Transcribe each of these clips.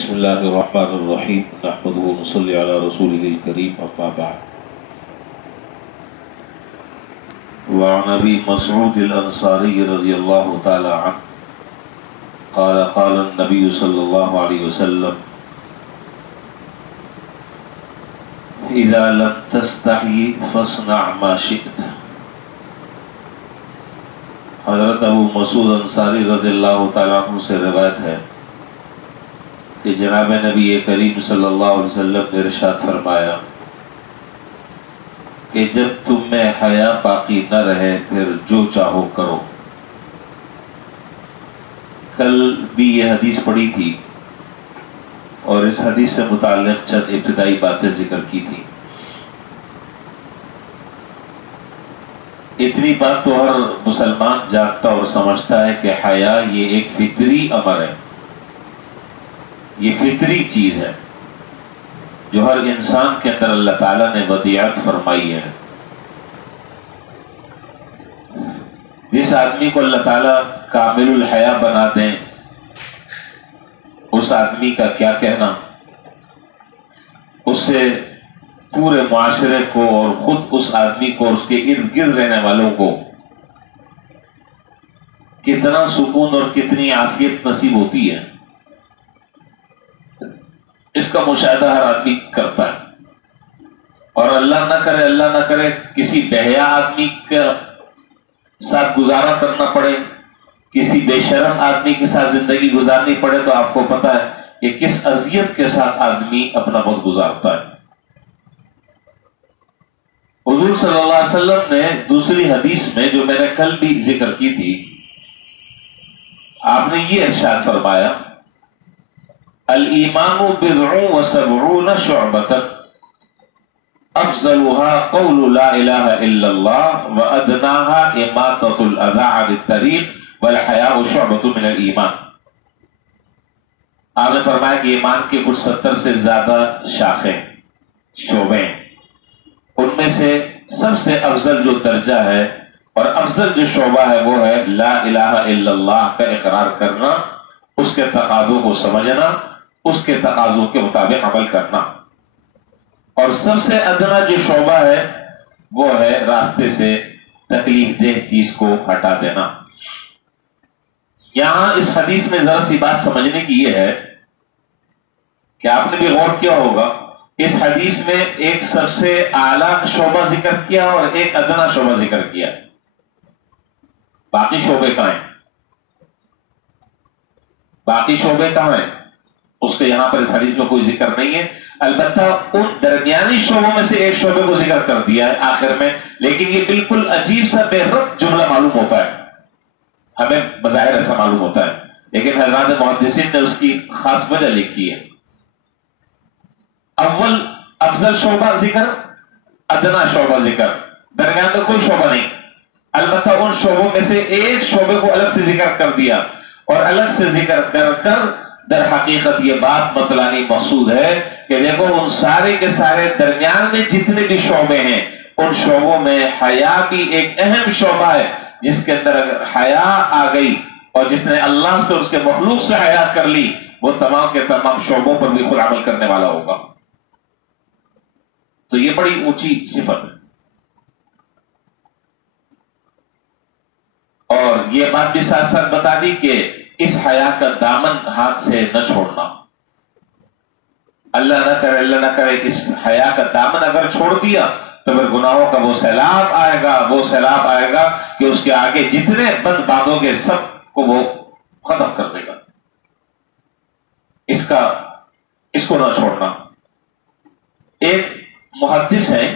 بسم الله الرحمن الرحيم نحمده ونصلي على رسوله الكريم أما بعد. وعن أبي مسعود الأنصاري رضي الله تعالى عنه قال قال النبي صلى الله عليه وسلم إذا لم تستحي فاصنع ما شئت. حضرت ابو مسعود انصاری رضی اللہ تعالیٰ عنہ سے روایت ہے کہ جناب نبی کریم صلی اللہ علیہ وسلم نے ارشاد فرمایا کہ جب تم میں حیا باقی نہ رہے پھر جو چاہو کرو. کل بھی یہ حدیث پڑھی تھی اور اس حدیث سے متعلق چند ابتدائی باتیں ذکر کی تھی. اتنی بات تو ہر مسلمان جانتا اور سمجھتا ہے کہ حیا یہ ایک فطری امر ہے، یہ فطری چیز ہے جو ہر انسان کے اندر اللہ تعالیٰ نے ودیعت فرمائی ہے. جس آدمی کو اللہ تعالیٰ کامل الحیا بنا دیں اس آدمی کا کیا کہنا، اس سے پورے معاشرے کو اور خود اس آدمی کو اور اس کے ارد گرد رہنے والوں کو کتنا سکون اور کتنی عافیت نصیب ہوتی ہے، اس کا مشاہدہ ہر آدمی کرتا ہے. اور اللہ نہ کرے کسی بہیا آدمی کے ساتھ گزارا کرنا پڑے، کسی بے شرم آدمی کے ساتھ زندگی گزارنی پڑے تو آپ کو پتا ہے کہ کس اذیت کے ساتھ آدمی اپنا وقت گزارتا ہے. حضور صلی اللہ علیہ وسلم نے دوسری حدیث میں جو میں نے کل بھی ذکر کی تھی، آپ نے یہ ارشاد فرمایا الایمان بضع وسبعون شعبۃ افضلها قول لا الہ الا اللہ وادناها اماطۃ الاذى عن الطریق والحیاء شعبۃ من الایمان. آپ نے فرمایا کہ ایمان کے کچھ 70 سے زیادہ شاخیں شعبیں، ان میں سے سب سے افضل جو درجہ ہے اور افضل جو شعبہ ہے وہ ہے لا الہ الا اللہ کا اقرار کرنا، اس کے تقاضوں کو سمجھنا، اس کے تقاضوں کے مطابق عمل کرنا. اور سب سے ادنا جو شعبہ ہے وہ ہے راستے سے تکلیف دہ چیز کو ہٹا دینا. یہاں اس حدیث میں ذرا سی بات سمجھنے کی یہ ہے کہ آپ نے بھی غور کیا ہوگا، اس حدیث میں ایک سب سے اعلیٰ شعبہ ذکر کیا اور ایک ادنا شعبہ ذکر کیا. باقی شعبے کہاں ہیں؟ باقی شعبے کہاں ہیں؟ اس کے یہاں پر اس حدیث میں کوئی ذکر نہیں ہے. البتہ ان درمیانی شعبوں میں سے ایک شعبے کو ذکر کر دیا ہے آخر میں، لیکن یہ بالکل عجیب سا بے ربط جملہ معلوم ہوتا ہے، ہمیں بظاہر ایسا معلوم ہوتا ہے، لیکن حضرات محدثین نے اس کی خاص وجہ لکھی ہے. اول افضل شعبہ ذکر، ادنا شعبہ ذکر، درمیان میں کوئی شعبہ نہیں. البتہ ان شعبوں میں سے ایک شعبے کو الگ سے ذکر کر دیا، اور الگ سے ذکر کر در حقیقت یہ بات بتلانی مقصود ہے کہ دیکھو ان سارے کے سارے درمیان میں جتنے بھی شعبے ہیں ان شعبوں میں حیا بھی ایک اہم شعبہ ہے، جس کے اندر اگر حیا آ گئی اور جس نے اللہ سے اور اس کے مخلوق سے حیا کر لی وہ تمام کے تمام شعبوں پر بھی خود عمل کرنے والا ہوگا. تو یہ بڑی اونچی صفت ہے. اور یہ بات بھی ساتھ ساتھ بتا دی کہ اس حیا کا دامن ہاتھ سے نہ چھوڑنا. اللہ نہ کرے اس حیا کا دامن اگر چھوڑ دیا تو پھر گناہوں کا وہ سیلاب آئے گا کہ اس کے آگے جتنے بد باتوں کے سب کو وہ ختم کر دے گا. اس کو نہ چھوڑنا. ایک محدث ہیں،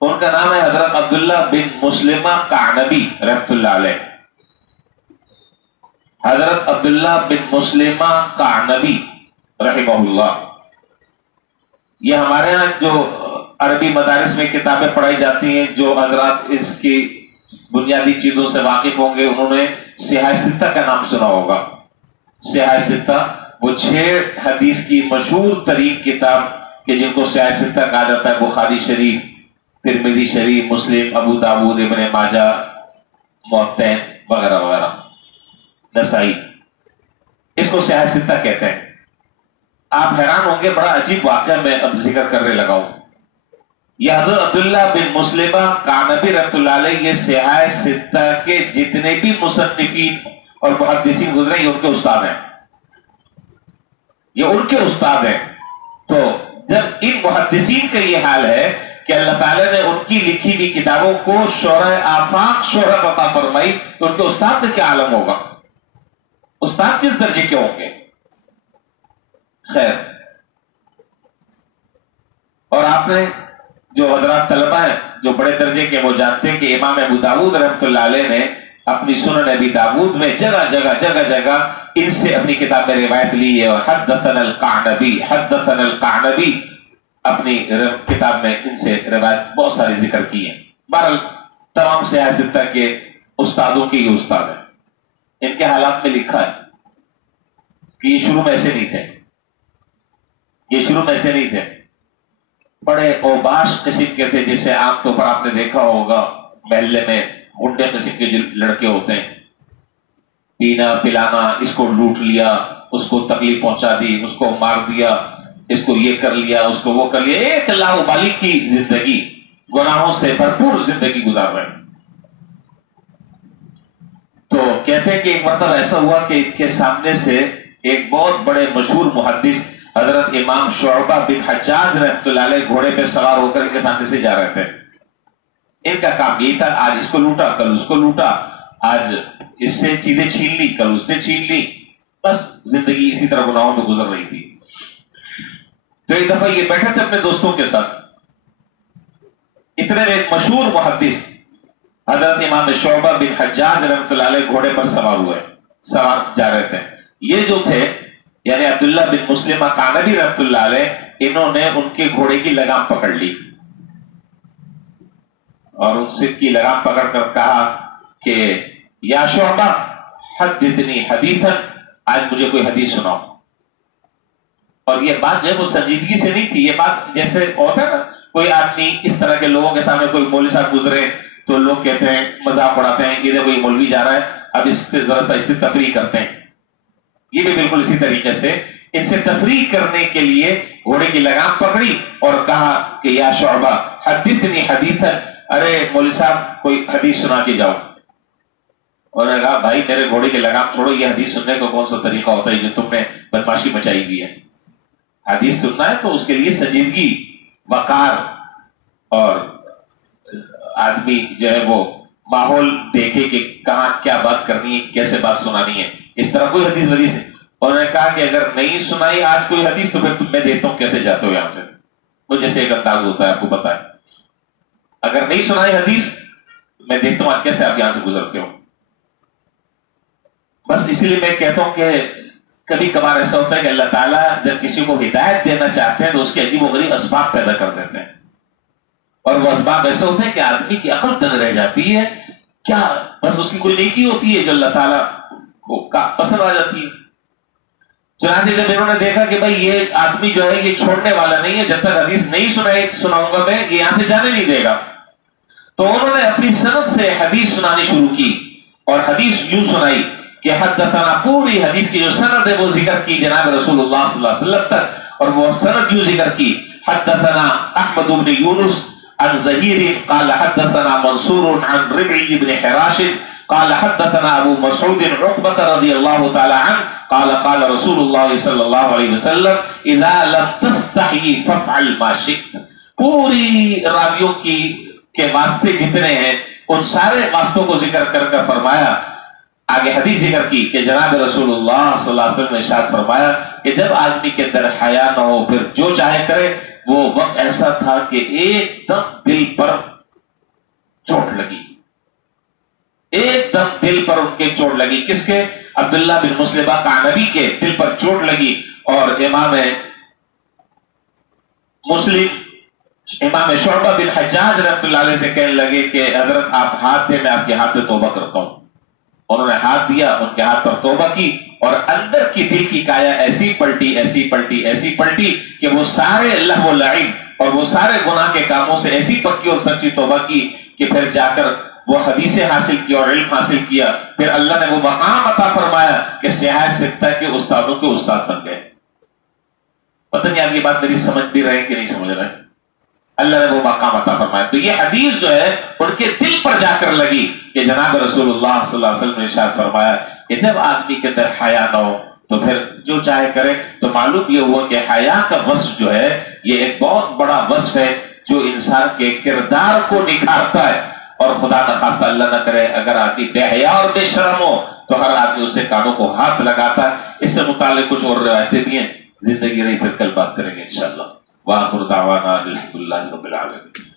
ان کا نام ہے حضرت عبداللہ بن مسلمہ قعنبی رحمۃ اللہ علیہ. حضرت عبداللہ بن مسلمہ قعنبی رحمہ اللہ، یہ ہمارے ہاں جو عربی مدارس میں کتابیں پڑھائی جاتی ہیں، جو حضرات اس کی بنیادی چیزوں سے واقف ہوں گے انہوں نے سیاہ ستہ کا نام سنا ہوگا. سیاہ ستہ وہ 6 حدیث کی مشہور ترین کتاب کہ جن کو سیاہ ستہ کہا جاتا ہے، بخاری شریف، ترمذی شریف، مسلم، ابو داؤد، ابن ماجہ، موطن وغیرہ وغیرہ، نسائی. اس کو سیاہ ستہ کہتے ہیں. آپ حیران ہوں گے، بڑا عجیب واقعہ میں اب ذکر کرنے لگا ہوں. یہ حضرت عبداللہ بن مسلمہ قعنبی رحمۃ اللہ علیہ یہ سیاہ ستہ کے جتنے بھی مصنفین اور محدثین گزرے یہ ان کے استاد ہیں، یہ ان کے استاد ہیں. تو جب ان محدثین کا یہ حال ہے کہ اللہ تعالیٰ نے ان کی لکھی ہوئی کتابوں کو شہرۂ آفاق شہرت عطا فرمائی، تو ان کے استاد کا کیا عالم ہوگا؟ استاد کس درجے کے ہوں گے؟ خیر، اور آپ نے جو حضرات طلبہ ہیں جو بڑے درجے کے، وہ جانتے ہیں کہ امام ابو داؤد رحمۃ اللہ علیہ نے اپنی سنن ابی داؤد میں جگہ جگہ ان سے اپنی کتاب میں روایت لی ہے. اور حدثنا القعنبی اپنی کتاب میں ان سے روایت بہت ساری ذکر کی ہیں. بہرحال تمام سیاہ ستہ کے استادوں کے یہ استاد ہیں. ان کے حالات میں لکھا ہے کہ یہ شروع میں ایسے نہیں تھے، بڑے اوباش قسم کے تھے، جیسے عام طور پر آپ نے دیکھا ہوگا محلے میں گنڈے قسم کے جو لڑکے ہوتے ہیں، پینا پلانا، اس کو لوٹ لیا، اس کو تکلیف پہنچا دی، اس کو مار دیا، اس کو یہ کر لیا، اس کو وہ کر لیا، ایک لا ابالی کی زندگی، گناہوں سے بھرپور زندگی گزار رہے ہیں. تو کہتے ہیں کہ ایک مرتبہ ایسا ہوا کہ ان کے سامنے سے ایک بہت بڑے مشہور محدث حضرت امام شعبہ بن حجاج رحمۃ اللہ علیہ گھوڑے پہ سوار ہو کر ان کے سامنے سے جا رہے تھے. ان کا کام یہی تھا، آج اس کو لوٹا، کل اس کو لوٹا، آج اس سے چیزیں چھین لی، کل اس سے چھین لی، بس زندگی اسی طرح گناہوں میں گزر رہی تھی. تو ایک دفعہ یہ بیٹھے تھے اپنے دوستوں کے ساتھ، اتنے میں ایک مشہور محدث حضرت امام شعبہ بن حجاج رحمۃ اللہ علیہ گھوڑے پر سوار جا رہے تھے. یہ جو تھے یعنی عبداللہ بن مسلمہ قعنبی رحمۃ اللہ علیہ، انہوں نے ان کے گھوڑے کی لگام پکڑ لی اور ان سے کی لگام پکڑ کر کہا کہ یا شعبہ حدثنی حدیثا، آج مجھے کوئی حدیث سناؤ. اور یہ بات جو ہے وہ سنجیدگی سے نہیں تھی. یہ بات جیسے ہوتا ہے نا، کوئی آدمی اس طرح کے لوگوں کے سامنے کوئی مولوی صاحب گزرے تو لوگ کہتے ہیں، مذاق اڑاتے ہیں کہ دیکھو یہ مولوی جا رہا ہے، اب اس پہ ذرا سا اس سے تفریح کرتے ہیں. یہ بھی بالکل اسی طریقے سے ان سے تفریح کرنے کے لیے گھوڑے کی لگام پکڑی اور کہا کہ یا شعبہ حدثنی حدیثا، ارے مولوی صاحب کوئی حدیث سنا کے جاؤ. اور نے کہا بھائی میرے گھوڑے کی لگام چھوڑو، یہ حدیث سننے کا کون سا طریقہ ہوتا ہے جو تم نے بدماشی مچائی ہوئی ہے؟ حدیث سننا ہے تو اس کے لیے سنجیدگی، وقار، اور آدمی جو ہے وہ ماحول دیکھے کہ کہاں کیا بات کرنی ہے، کیسے بات سنانی ہے. اس طرح کوئی حدیث ہے. اور نے کہا کہ اگر نہیں سنائی آج کوئی حدیث تو پھر میں دیکھتا ہوں کیسے جاتے ہو یہاں سے. وہ جیسے ایک انداز ہوتا ہے، آپ کو پتا ہے، اگر نہیں سنائی حدیث میں دیکھتا ہوں آج کیسے آپ یہاں سے گزرتے ہو. بس اسی لیے میں کہتا ہوں کہ کبھی کبھار ایسا ہوتا ہے کہ اللہ تعالیٰ جب کسی کو ہدایت دینا چاہتے ہیں تو اس کے عجیب و غریب اسباب پیدا کر دیتے ہیں. اور وہ اسباب ایسے ہوتے ہیں کہ آدمی کی عقل دنگ رہ جاتی ہے، کیا بس اس کی کوئی نیکی ہوتی ہے جو اللہ تعالیٰ کو پسند آ جاتی ہے. چنانچہ جب انہوں نے دیکھا کہ بھائی یہ آدمی جو ہے یہ چھوڑنے والا نہیں ہے، جب تک حدیث نہیں سناؤں گا میں یہ یہاں سے جانے نہیں دے گا، تو انہوں نے اپنی سند سے حدیث سنانی شروع کی. اور حدیث یوں سنائی کہ حدثنا، پوری حدیث کی جو سند ہے وہ ذکر کی جناب رسول اللہ صلی اللہ علیہ وسلم تک. اور وہ سند یوں ذکر کی، حدثنا احمد بن یونس عن زہیر قال حدثنا منصور عن ربعی بن حراش قال حدثنا ابو مسعود عقبۃ رضی اللہ تعالی عنہ قال قال رسول اللہ صلی اللہ علیہ وسلم اذا لم تستحی فافعل ما شئت. پوری راویوں کے واسطے جتنے ہیں ان سارے واسطوں کو ذکر کر کر فرمایا. آگے حدیث ذکر کی کہ جناب رسول اللہ صلی اللہ علیہ وسلم نے ارشاد فرمایا کہ جب آدمی کے اندر حیا نہ ہو پھر جو چاہے کرے. وہ وقت ایسا تھا کہ ایک دم دل پر چوٹ لگی، ایک دم دل پر ان کے چوٹ لگی. کس کے؟ عبداللہ بن مسلمہ قعنبی کے دل پر چوٹ لگی. اور امام شعبہ بن حجاج رحمۃ اللہ علیہ سے کہنے لگے کہ حضرت آپ ہاتھ دیں، میں آپ کے ہاتھ پہ توبہ کرتا ہوں. انہوں نے ہاتھ دیا، ان کے ہاتھ پر توبہ کی اور اندر کی دل کی کایا ایسی پلٹی کہ وہ سارے لہو و لعب اور وہ سارے گناہ کے کاموں سے ایسی پکی اور سچی توبہ کی کہ پھر جا کر وہ حدیثیں حاصل کی اور علم حاصل کیا، پھر اللہ نے وہ مقام عطا فرمایا کہ سیاہ سکتا کے استادوں کے استاد بن گئے۔ پتہ نہیں آپ یہ بات میری سمجھ بھی رہے کہ نہیں سمجھ رہے؟ اللہ نے وہ مقام عطا فرمایا۔ تو یہ حدیث جو ہے ان کے دل پر جا کر لگی کہ جناب رسول اللہ صلی اللہ علیہ وسلم نے ارشاد فرمایا کہ جب آدمی کے اندر حیا نہ ہو تو پھر جو چاہے کرے۔ تو معلوم یہ ہوا کہ حیا کا وصف جو ہے یہ ایک بہت بڑا وصف ہے جو انسان کے کردار کو نکھارتا ہے، اور خدا نخواستہ اللہ نہ کرے اگر آدمی بے حیا اور بے شرم ہو تو ہر آدمی اسے کانوں کو ہاتھ لگاتا ہے۔ اس سے متعلق کچھ اور روایتیں بھی ہیں، زندگی رہی پھر کل بات کریں گے انشاءاللہ۔ وآخر دعوانا الحمدللہ رب العالمین۔